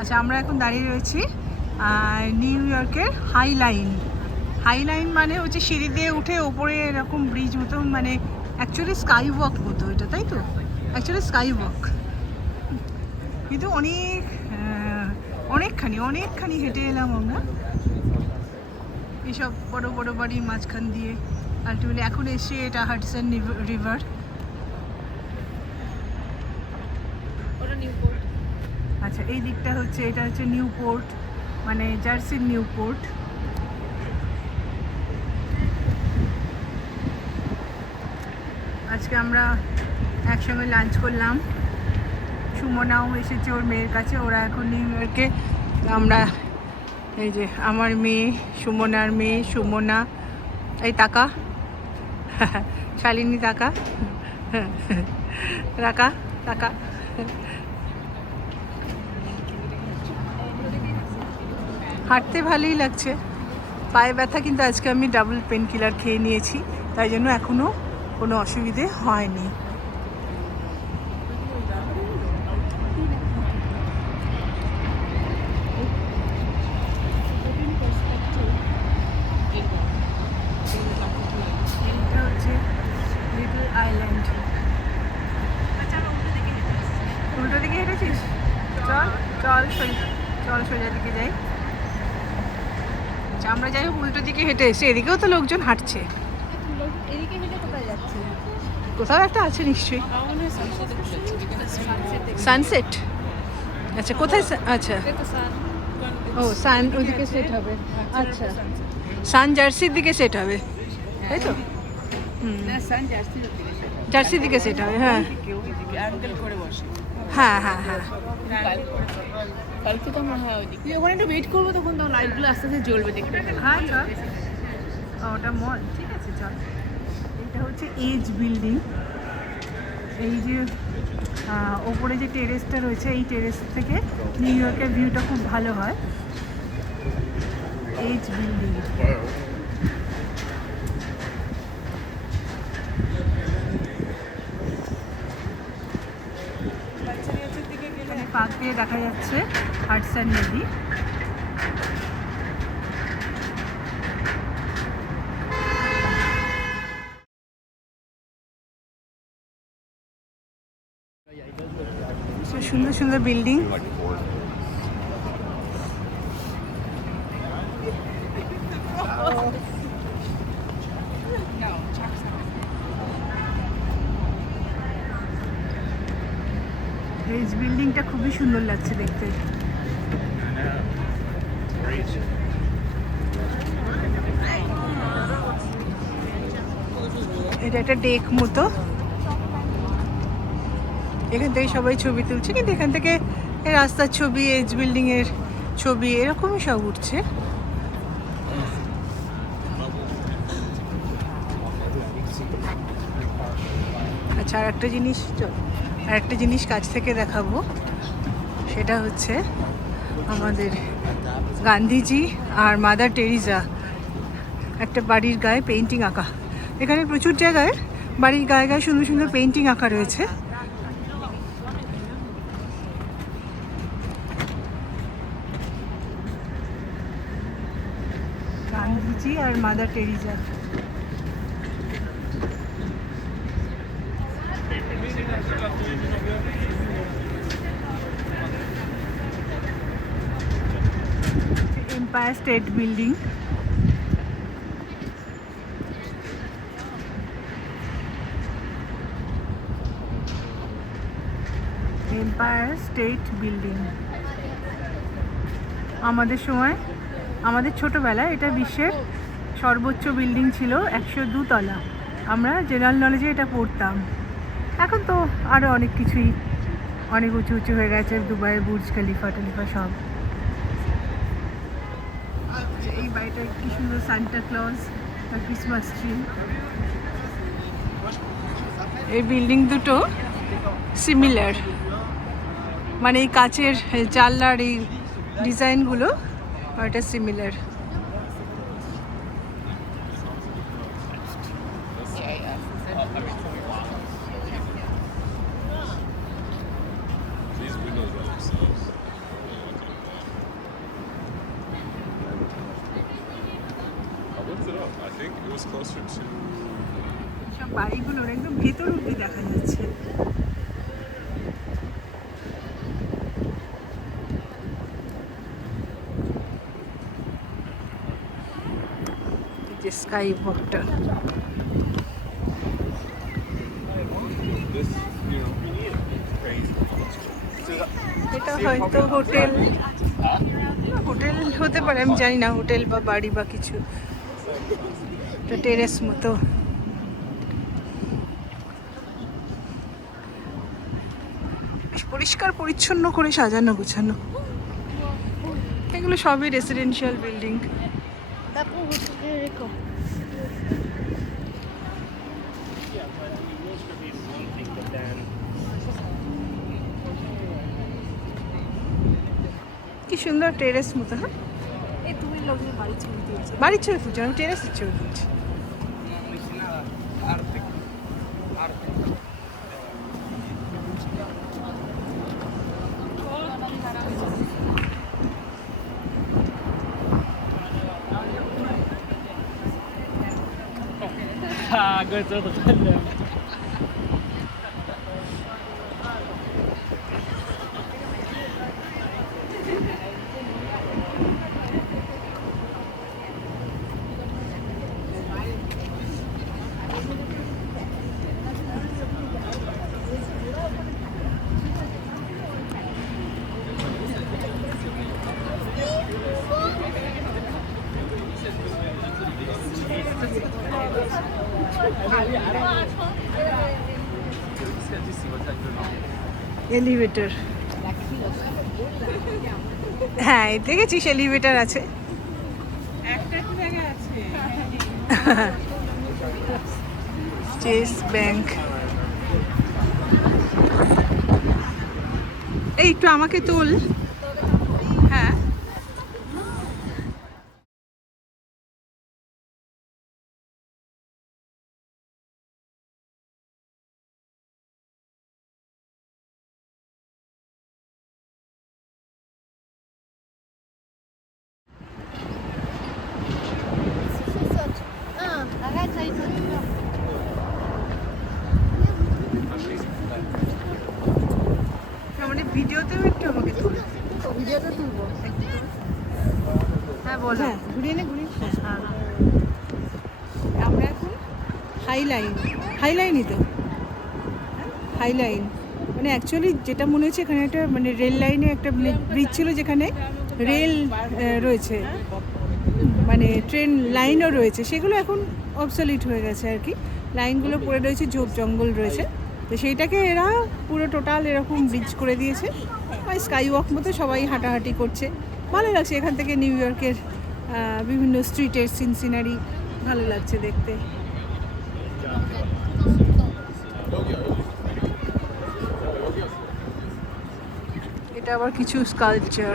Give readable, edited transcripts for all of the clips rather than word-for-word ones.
আচ্ছা, আমরা এখন দাঁড়িয়ে রয়েছি নিউ ইয়র্কের হাই লাইন মানে হচ্ছে সিঁড়ি দিয়ে উঠে ওপরে এরকম ব্রিজ মতো, মানে অ্যাকচুয়ালি স্কাই ওয়াক মতো এটা, তাই তো? অ্যাকচুয়ালি স্কাই ওয়াক, কিন্তু অনেকখানি হেঁটে এলাম আমরা এইসব বড় বড় বাড়ির মাঝখান দিয়ে। আলটিমেটলি এখন এসে এটা হাডসন রিভার। আচ্ছা, এই দিকটা হচ্ছে, এটা হচ্ছে নিউপোর্ট, মানে জার্সির নিউপোর্ট। আজকে আমরা একসঙ্গে লাঞ্চ করলাম, সুমনাও এসেছে ওর মেয়ের কাছে, ওরা এখন নিউ ইয়র্কে। আমরা এই যে আমার মেয়ে, সুমনার মেয়ে সুমনা, এই তাকা শালিনী তাকা রাকা তাকা। হাঁটতে ভালোই লাগছে, পায়ে ব্যথা, কিন্তু আজকে আমি ডাবল পেন কিলার খেয়ে নিয়েছি, তাই জন্য এখনও কোনো অসুবিধে হয়নি। এটা হচ্ছে লিটল আইল্যান্ড। উল্টো দিকে হেঁটেছিস? চল সোজা দিকে যাই। আচ্ছা, আমরা যাই হোক উল্টো দিকে হেঁটে এসে, এদিকেও তো লোকজন হাঁটছে। এদিকে হেঁটে কোথায় যাচ্ছে? কোথাও একটা আছে নিশ্চয়ই। সানসেট। আচ্ছা, কোথায়? আচ্ছা, ও সান ওদিকে সেট হবে। আচ্ছা, সান জার্সির দিকে সেট হবে, তাই তো? জার্সির দিকে সেট হবে, হ্যাঁ হ্যাঁ হ্যাঁ হ্যাঁ। কালকে তো মনে হয় ওইদিকে ওখানে একটু ওয়েট করবো, তখন তো লাইটগুলো আস্তে আস্তে জ্বলবে, দেখতে। হ্যাঁ চল, ওটা মল, ঠিক আছে চল। এটা হচ্ছে এজ বিল্ডিং। এই যে ওপরে যে টেরেসটা রয়েছে, এই টেরেস থেকে নিউ ইয়র্কের ভিউটা খুব ভালো হয়। এজ বিল্ডিং। এখানে পাক দিয়ে দেখা যাচ্ছে হাডসন নদী। সুন্দর সুন্দর বিল্ডিং। এই বিল্ডিংটা খুবই সুন্দর লাগছে দেখতে। এটা একটা ডেক মতো, এখান থেকে সবাই ছবি তুলছে, কিন্তু এখান থেকে রাস্তার ছবি, এজ বিল্ডিং এর ছবি, এরকমই সব উঠছে। আচ্ছা, আর একটা জিনিস কাছ থেকে দেখাবো, সেটা হচ্ছে আমাদের গান্ধীজি আর মাদার টেরিজা একটা বাড়ির গায়ে পেন্টিং আঁকা। এখানে প্রচুর জায়গায় বাড়ির গায়ে গায়ে সুন্দর সুন্দর পেন্টিং আঁকা রয়েছে। গান্ধীজি আর mother Teresa. Empire State Building. Empire State Building. আমাদের সময়, আমাদের ছোটোবেলায় এটা বিশ্বের সর্বোচ্চ বিল্ডিং ছিল, 102 তলা। আমরা জেনারেল নলেজে এটা পড়তাম। এখন তো আরও অনেক কিছুই অনেক উঁচু উঁচু হয়ে গেছে, দুবাইয়ের বুর্জ খলিফা টলিফা সব। এই বাড়িটা কি সুন্দর, সান্টা ক্লজ আর ক্রিসমাস ট্রি। এই বিল্ডিং দুটো সিমিলার, মানে এই কাচের জানলার এই ডিজাইনগুলো এটা সিমিলার। was closer to. সব বাড়িগুলোর একদম ভেতর অব্দি দেখা যাচ্ছে। যে sky ওয়াকটা, This, you know, it's crazy. এটা হয়তো হোটেল, হোটেল হতে পারে, আমি জানি না হোটেল বা বাড়ি বা কিছু। এটা টেরেস মতো। বেশ পরিষ্কার পরিচ্ছন্ন করে সাজানো গোছানো। এগুলো সবই রেসিডেন্সিয়াল বিল্ডিং। কি সুন্দর টেরেস মতো। হ্যাঁ, এই তুমি লোকের বাড়ি ছবি তুলছো। বাড়ির ছবি তুলছি, আমি টেরেসের ছবি তুলছি। এলিভেটর, হ্যাঁ দেখেছিস এলিভেটর আছে। State bank. এই একটু আমাকে তোল। হ্যাঁ, মানে ভিডিওতেও একটু আমাকে তোল। ভিডিওটা তুলবো। হ্যাঁ বলো। হ্যাঁ, ঘুরিয়ে নে ঘুরিয়ে। হ্যাঁ, আমরা এখন হাইলাইনই তো, হাইলাইন মানে অ্যাকচুয়ালি যেটা মনে হচ্ছে এখানে একটা মানে রেল লাইনে একটা ব্রিজ ছিল যেখানে রেল রয়েছে, মানে ট্রেন লাইনও রয়েছে, সেগুলো এখন অবসলিট হয়ে গেছে আর কি। লাইনগুলো পড়ে রয়েছে, ঝোপ জঙ্গল রয়েছে, তো সেইটাকে এরা পুরো টোটাল এরকম ব্রিজ করে দিয়েছে। আর স্কাই ওয়াক মতো সবাই হাঁটাহাঁটি করছে, ভালো লাগছে। এখান থেকে নিউ ইয়র্কের বিভিন্ন স্ট্রিটের সিনারি ভালো লাগছে দেখতে। এটা আবার কিছু স্কাল্পচার।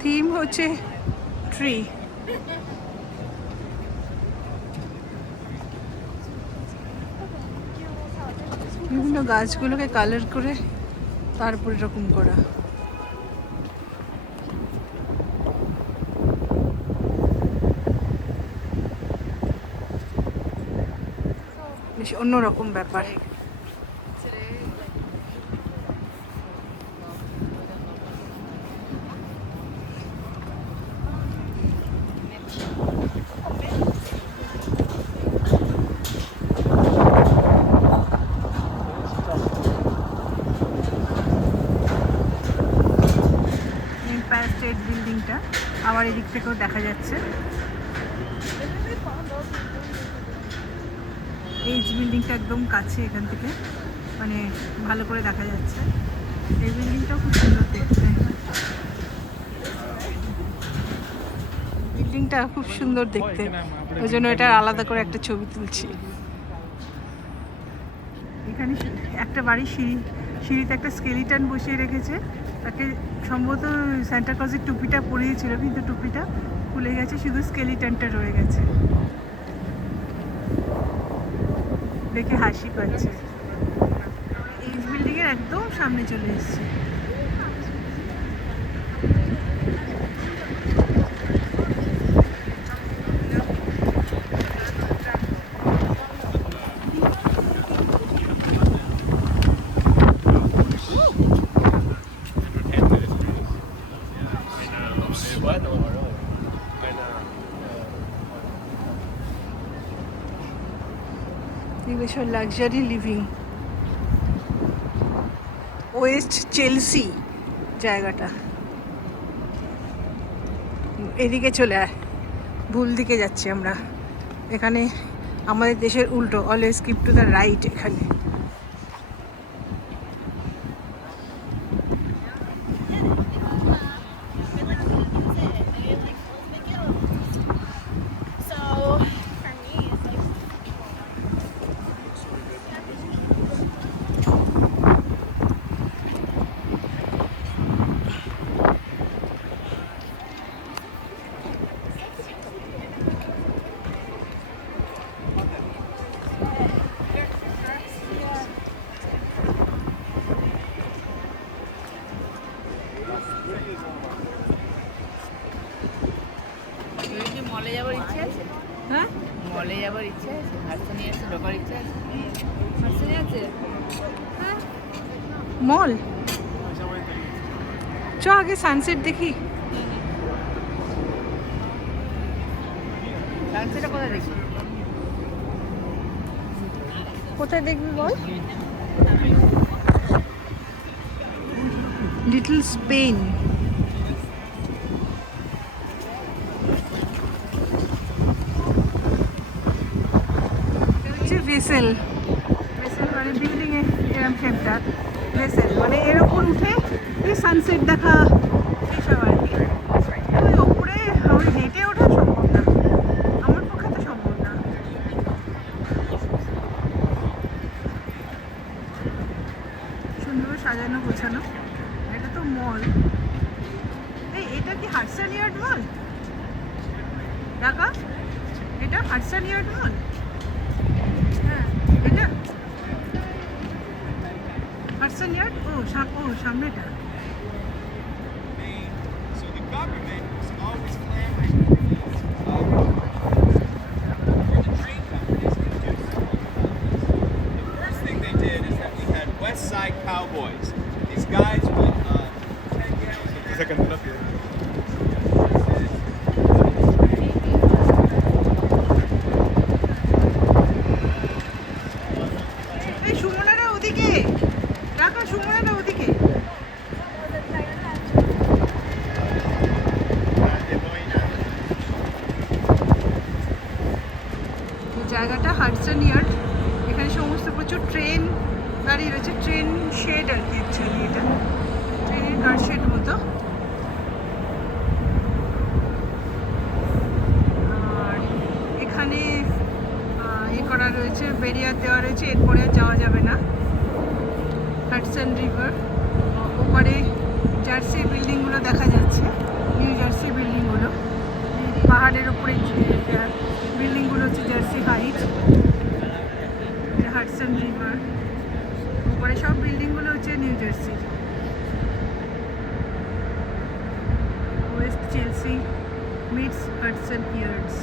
থিম হচ্ছে ট্রি। বিভিন্ন গাছগুলোকে কালার করে তারপর এরকম করা। বেশ অন্যরকম ব্যাপার। এম্পায়ার স্টেট বিল্ডিংটা আবার এদিক থেকেও দেখা যাচ্ছে। এই বিল্ডিংটা একদম কাছে এখান থেকে, মানে ভালো করে দেখা যাচ্ছে। এই বিল্ডিংটাও খুব সুন্দর দেখতে, বিল্ডিংটা খুব সুন্দর দেখতে, ওই জন্য এটা আলাদা করে একটা ছবি তুলছি। এখানে একটা বাড়ির সিঁড়িতে একটা স্কেলিটন বসিয়ে রেখেছে, তাকে সম্ভবত সান্টা ক্লজের টুপিটা পরিয়েছিল, কিন্তু টুপিটা খুলে গেছে, শুধু স্কেলিটনটা রয়ে গেছে, দেখে হাসি পাচ্ছে। এই বিল্ডিংয়ের একদম সামনে চলে এসেছি। এগুলো লাক্সারি লিভিং, ওয়েস্ট চেলসি জায়গাটা। এদিকে চলে আয়, ভুল দিকে যাচ্ছি আমরা। এখানে আমাদের দেশের উল্টো, always keep to the right. এখানে মলে যাবার ইচ্ছে আছে? হ্যাঁ, মলে যাবার ইচ্ছে আছে, হারসানি আছে, ঢোকার ইচ্ছে আছে। হারসানি আছে? হ্যাঁ, মল চ, আগে সানসেট দেখি। সানসেটটা কোথায় দেখি? কোথায় দেখবি বল? Little Spain. ভেসেল, ভেসেল মানে বিল্ডিং এ এরকম শেপটা ভেসেল, মানে এর ওপর উঠে এই সানসেট দেখা এইসব আর কি। ওই ওপরে ওই হেঁটে ওঠা সম্ভব না, আমার পক্ষে তো সম্ভব না। সুন্দর সাজানো গোছানো, এটা তো মল। এটা কি হাডসন ইয়ার্ড মল? ঢাকা এটা হাডসন ইয়ার্ড মল? হ্যাঁ, এটা হাডসন ইয়ার্ড। ও সামনেটা। So the government is always clamoring for the train companies to do something about this. The first thing they did is that we had West Side Cowboys. These guys with 10 gallons of এই সুমনারা ওদিকে, ঢাকা সুমনারা ওদিকে। জায়গাটা Hudson yard. এখানে সমস্ত প্রচুর train দাঁড়িয়ে রয়েছে, train shade আর কি, অ্যাকচুয়ালি এটা ট্রেনের কার শেড মতো। আর এখানে করা রয়েছে, ব্যারিয়ার দেওয়া রয়েছে, এরপরে আর যাওয়া যাবে না। হাডসন রিভার, ওপারে জার্সি বিল্ডিংগুলো দেখা যাচ্ছে, নিউ জার্সি বিল্ডিংগুলো। পাহাড়ের ওপরে বিল্ডিংগুলো হচ্ছে জার্সি হাইট। হাডসন রিভার, ওপরে সব বিল্ডিংগুলো হচ্ছে new jersey. West Chelsea meets Hudson ইয়ার্ডস।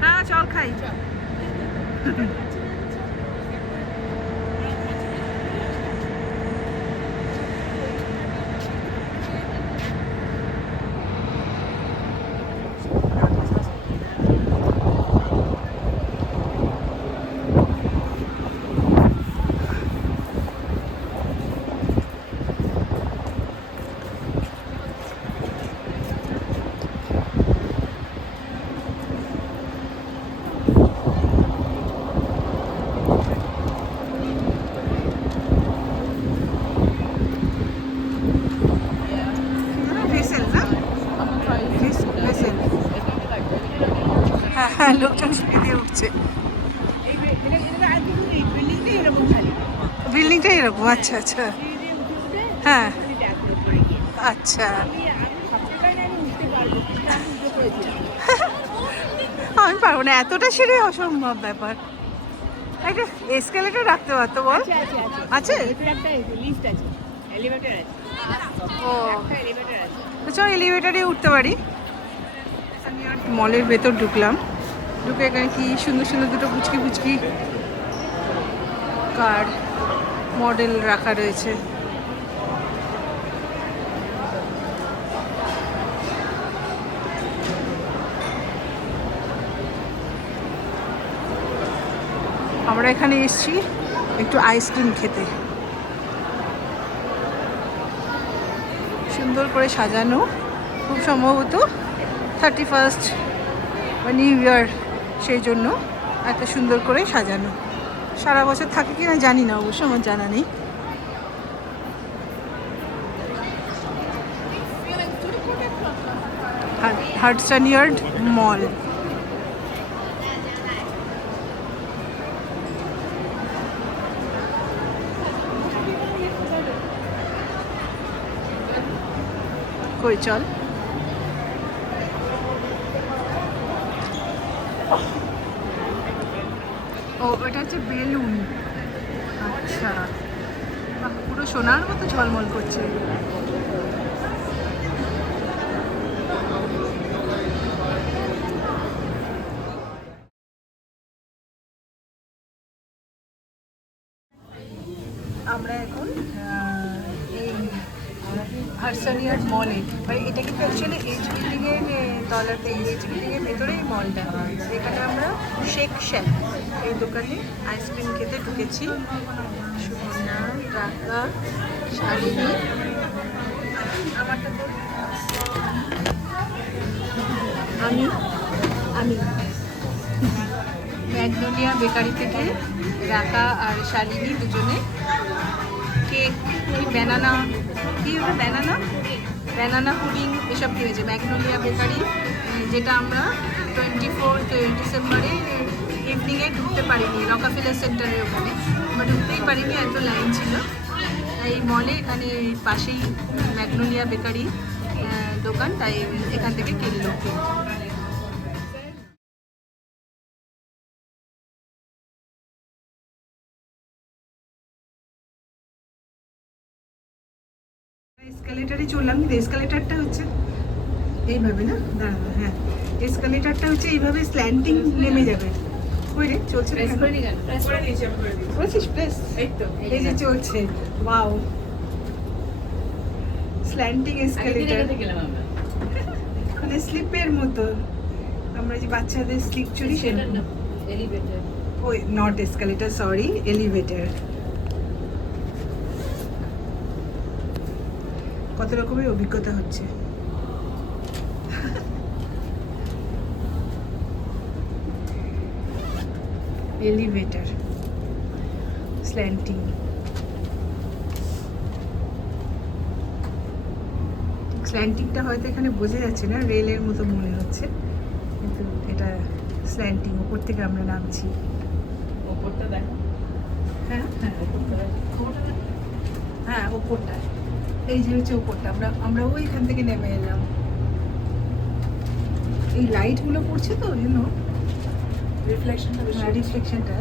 হ্যাঁ চল খাই। হ্যাঁ, লোকজন সিঁড়ি দিয়ে উঠছে। বিল্ডিংটা এরকম? আচ্ছা আচ্ছা, হ্যাঁ আচ্ছা। আমি পারবো না, এতটা সিঁড়ি অসম্ভব ব্যাপার। একটা এসকেলেটর রাখতে পারতো বল। আছে আছে আছে? ভেতরে একটা লিফট আছে, এলিভেটর আছে, ও একটা এলিভেটর আছে। তো চল এলিভেটারে উঠতে পারি। মলের ভেতর ঢুকলাম, ঢুকে এখানে কি সুন্দর সুন্দর দুটো পুচকি পুচকি কার মডেল রাখা রয়েছে। আমরা এখানে এসেছি একটু আইসক্রিম খেতে। সুন্দর করে সাজানো, খুব সম্ভবত 31st বা নিউ ইয়ার, সেই জন্য এত সুন্দর করে সাজানো। সারা বছর থাকে কি না জানি না, অবশ্য আমার জানা নেই। হাডসন ইয়ার্ড মল। কই চল। ও এটা হচ্ছে বেলুন। আচ্ছা, বাহ, পুরো সোনার মতো ঝলমল করছে। আমরা এখন এই হার্সানিয়ার মলে, মানে এটা কিন্তু অ্যাকচুয়ালি এইচ বিল্ডিংয়ের তলাতে, এইচ বিল্ডিংয়ের ভেতরেই মলটা। এখানে আমরা শেক শ্যাক এই দোকানে আইসক্রিম খেতে ঢুকেছি। সুমনা, টাকা, শালিনী, আমারটা তো আমি আমি ম্যাগনোলিয়া বেকারি থেকে রাকা আর শালিনী দুজনে কেক, ব্যানানা, কি ওটা ব্যানানা পুডিং এসব কিনেছে। ম্যাগনোলিয়া বেকারি, যেটা আমরা 24 ডিসেম্বরে ইভিনিংয়ে ঢুকতে পারিনি, রকাফেলার সেন্টারের ওখানে, আমরা ঢুকতেই পারিনি, এত লাইন ছিল। এই মলে এখানে পাশেই ম্যাগনোলিয়া বেকারি দোকান, তাই এখান থেকে কিনলো। এসকালেটারে চললাম, কিন্তু এসকালেটারটা হচ্ছে এইভাবে না, দাঁড়ানো, হ্যাঁ এসকালেটারটা হচ্ছে এইভাবে স্ল্যান্টিং নেমে যাবে। ওই রে চলছে, করেছিস প্রেস? এই যে চলছে, ওয়াও, স্ল্যান্টিং এসকালেটার, মানে স্লিপের মতো। আমরা যে বাচ্চাদের স্লিপ চুরি, এলিভেটর, ওই নট এসকালেটার, সরি, এলিভেটর। কত রকমের অভিজ্ঞতা হচ্ছে। এলিভেটর, স্ল্যান্টিং, স্ল্যান্টিংটা হয়তো এখানে বোঝা যাচ্ছে না, রেলের মতো মনে হচ্ছে, কিন্তু এটা স্ল্যান্টিং। ওপর থেকে আমরা নামছি। ওপরটা দেখো, হ্যাঁ হ্যাঁ হ্যাঁ ওপরটা, এই যে হচ্ছে ওপরটা। আমরা ওইখান থেকে নেমে এলাম। এই লাইটগুলো পড়ছে তো, ইউনো রিফ্লেকশনটা,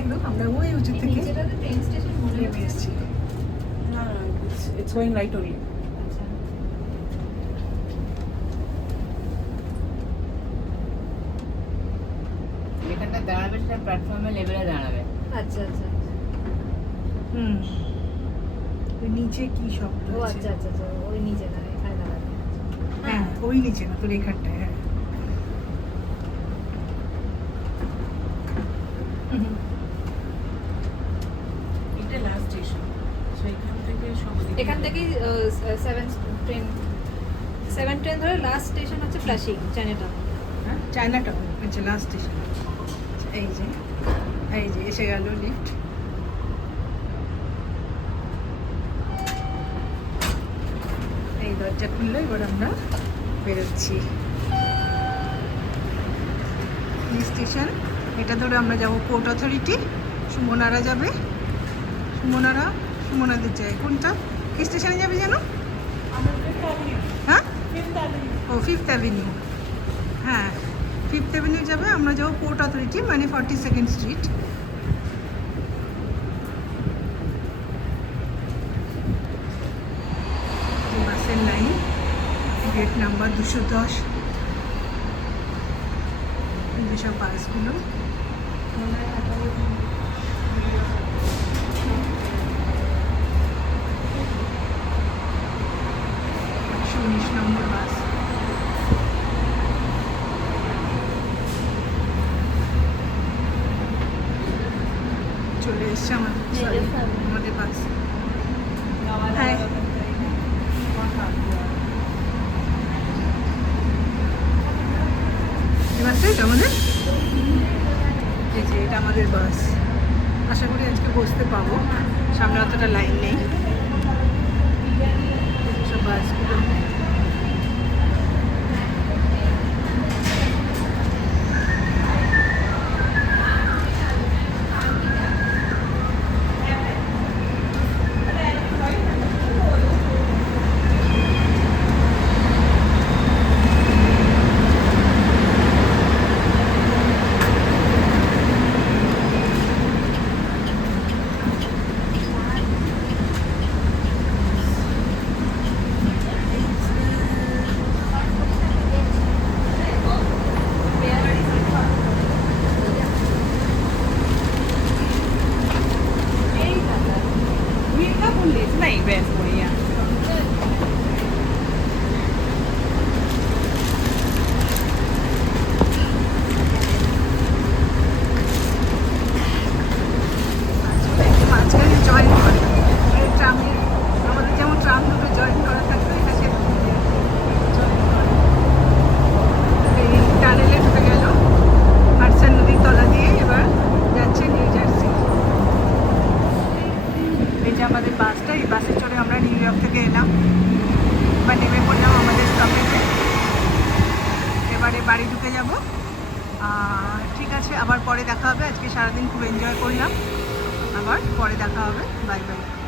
একদম আমরা ওই উঁচু থেকে ট্রেন স্টেশন নেমে এসেছি। It's going write only. এখানটা দাঁড়াবে, সেটা প্ল্যাটফর্মের লেভেলে দাঁড়াবে। আচ্ছা আচ্ছা, হুম, ওই নিচে কি সব ও আচ্ছা আচ্ছা আচ্ছা, ওই নিচে না, এখানে দাঁড়াবে। হ্যাঁ ওই নিচে না, তোর এখানটায়। হ্যাঁ এটা লাস্ট স্টেশন, সো এখান থেকে সব, এখান থেকেই 7 ট্রেন ধরে লাস্ট স্টেশন হচ্ছে ফ্লাশিং, চায়নাটাউন। হ্যাঁ চায়নাটাউন, আচ্ছা লাস্ট স্টেশন। এই যে এসে গেল লিফট। এই দরজা খুললো, এবার আমরা বেরোচ্ছি। স্টেশন এটা ধরে আমরা যাব পোর্ট অথরিটি, সুমনারা যাবে, সুমনাদের যায়। কোনটা, কি স্টেশনে যাবে জানো? হ্যাঁ ও 5th অ্যাভিনিউ, হ্যাঁ 5th অ্যাভিনিউ যাবে। আমরা যাবো পোর্ট অথরিটি, মানে 42nd স্ট্রিট। Gate number 210। যেসব বাসগুলো নম্বর বাস। চলে এসছে আমাদের বাস। হ্যাঁ, এই বাসটাই তো আমাদের, এই যে এটা আমাদের বাস। আশা করি আজকে বসতে পাবো, সামনে অতটা লাইন নেই। সব বাসগুলো মাঝখানে জয়েন করে এই ট্রামে, আমাদের যেমন ট্রাম দুটো জয়েন করা থাকবে, এটা সেরকম জয়েন করে। এই টানেলে ঢুকে গেল হাডসন নদীর তলা দিয়ে, এবার যাচ্ছে নিউ জার্সি। এই যে আমাদের বাসটা, এই বাসে চড়ে আমরা নিউ ইয়র্ক থেকে এলাম, এবার নেমে পড়লাম আমাদের স্টপেজে। এবারে বাড়ি ঢুকে যাব। ঠিক আছে, আবার পরে দেখা হবে। আজকে সারাদিন খুব এনজয় করলাম, আবার পরে দেখা হবে। Bye bye.